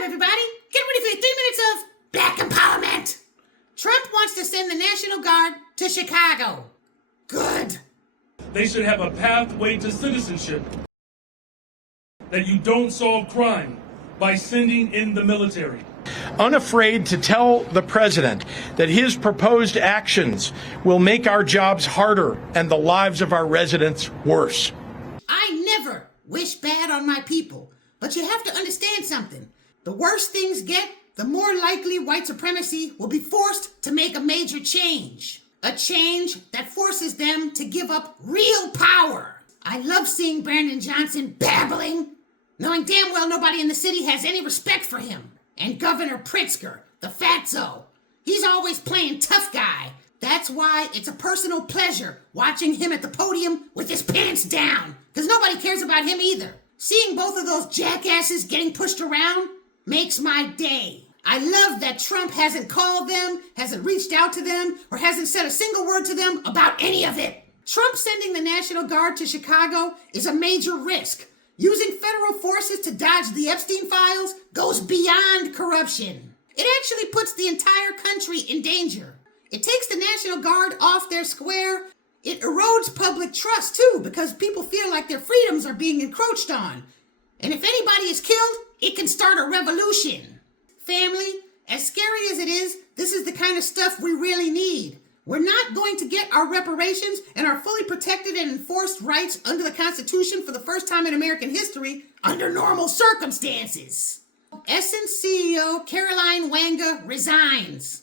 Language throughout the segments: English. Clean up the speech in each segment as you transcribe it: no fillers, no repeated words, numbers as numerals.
up, everybody? Get ready for 3 minutes of Black Empowerment. Trump wants to send the National Guard to Chicago. Good. They should have a pathway to citizenship. That you don't solve crime by sending in the military. Unafraid to tell the president that his proposed actions will make our jobs harder and the lives of our residents worse. I never wish bad on my people, but you have to understand something. The worse things get, the more likely white supremacy will be forced to make a major change. A change that forces them to give up real power. I love seeing Brandon Johnson babbling, knowing damn well nobody in the city has any respect for him. And Governor Pritzker, the fatso, he's always playing tough guy. That's why it's a personal pleasure watching him at the podium with his pants down, because nobody cares about him either. Seeing both of those jackasses getting pushed around makes my day. I love that Trump hasn't called them, hasn't reached out to them, or hasn't said a single word to them about any of it. Trump sending the National Guard to Chicago is a major risk. Using federal forces to dodge the Epstein files goes beyond corruption. It actually puts the entire country in danger. It takes the National Guard off their square. It erodes public trust too, because people feel like their freedoms are being encroached on. And if anybody is killed, it can start a revolution. Family, as scary as it is, this is the kind of stuff we really need. We're not going to get our reparations and our fully protected and enforced rights under the Constitution for the first time in American history under normal circumstances. Essence CEO Caroline Wanga resigns.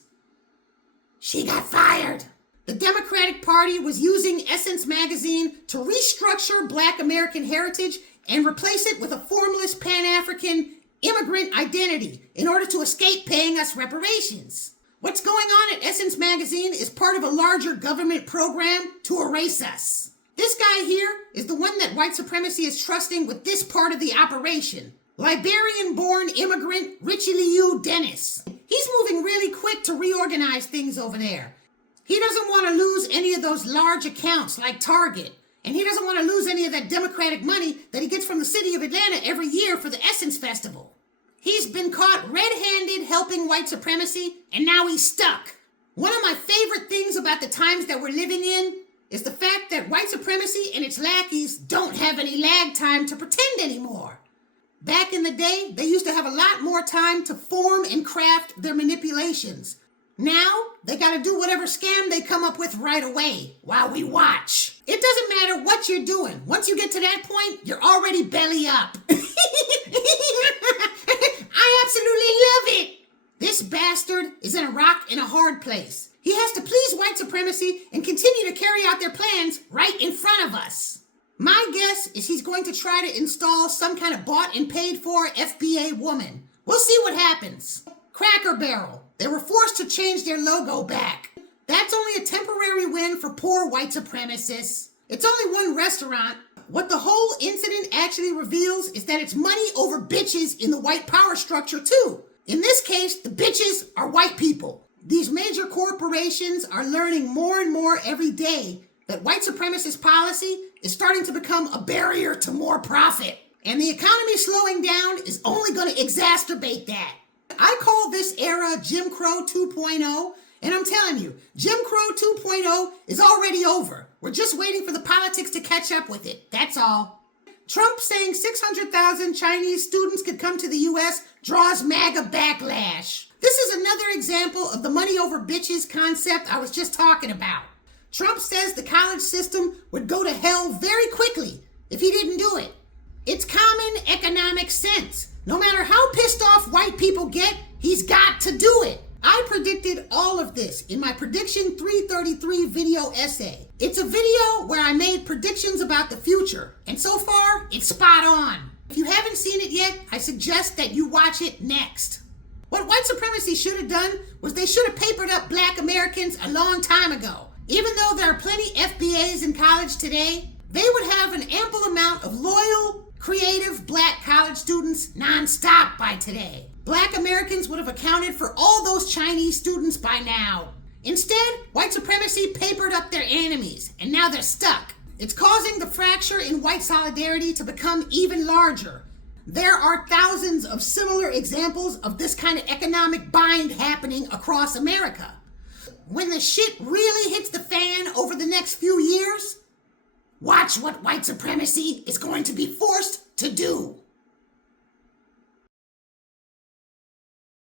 She got fired. The Democratic Party was using Essence magazine to restructure Black American heritage and replace it with a formless Pan-African immigrant identity in order to escape paying us reparations. What's going on at Essence magazine is part of a larger government program to erase us. This guy here is the one that white supremacy is trusting with this part of the operation. Liberian-born immigrant Richie Liu Dennis. He's moving really quick to reorganize things over there. He doesn't want to lose any of those large accounts like Target. And he doesn't want to lose any of that Democratic money that he gets from the city of Atlanta every year for the Essence Festival. He's been caught red-handed helping white supremacy, and now he's stuck. One of my favorite things about the times that we're living in is the fact that white supremacy and its lackeys don't have any lag time to pretend anymore. Back in the day, they used to have a lot more time to form and craft their manipulations. Now, they gotta do whatever scam they come up with right away while we watch. It doesn't matter what you're doing. Once you get to that point, you're already belly up. I absolutely love it. This bastard is in a rock and a hard place. He has to please white supremacy and continue to carry out their plans right in front of us. My guess is he's going to try to install some kind of bought and paid for FBA woman. We'll see what happens. Cracker Barrel. They were forced to change their logo back. That's only a temporary win for poor white supremacists. It's only one restaurant. What the whole incident actually reveals is that it's money over bitches in the white power structure too. In this case, the bitches are white people. These major corporations are learning more and more every day that white supremacist policy is starting to become a barrier to more profit. And the economy slowing down is only going to exacerbate that. I call this era Jim Crow 2.0, and I'm telling you, Jim Crow 2.0 is already over. We're just waiting for the politics to catch up with it, that's all. Trump saying 600,000 Chinese students could come to the U.S. draws MAGA backlash. This is another example of the money over bitches concept I was just talking about. Trump says the college system would go to hell very quickly if he didn't do it. It's common economic sense. No matter how pissed off white people get, he's got to do it. I predicted all of this in my Prediction 333 video essay. It's a video where I made predictions about the future, and so far, it's spot on. If you haven't seen it yet, I suggest that you watch it next. What white supremacy should have done was they should have papered up Black Americans a long time ago. Even though there are plenty FBAs in college today, they would have an ample amount of loyal, creative Black college students non-stop by today. Black Americans would have accounted for all those Chinese students by now. Instead, white supremacy papered up their enemies, and now they're stuck. It's causing the fracture in white solidarity to become even larger. There are thousands of similar examples of this kind of economic bind happening across America. When the shit really hits the fan over the next few years, watch what white supremacy is going to be forced to do.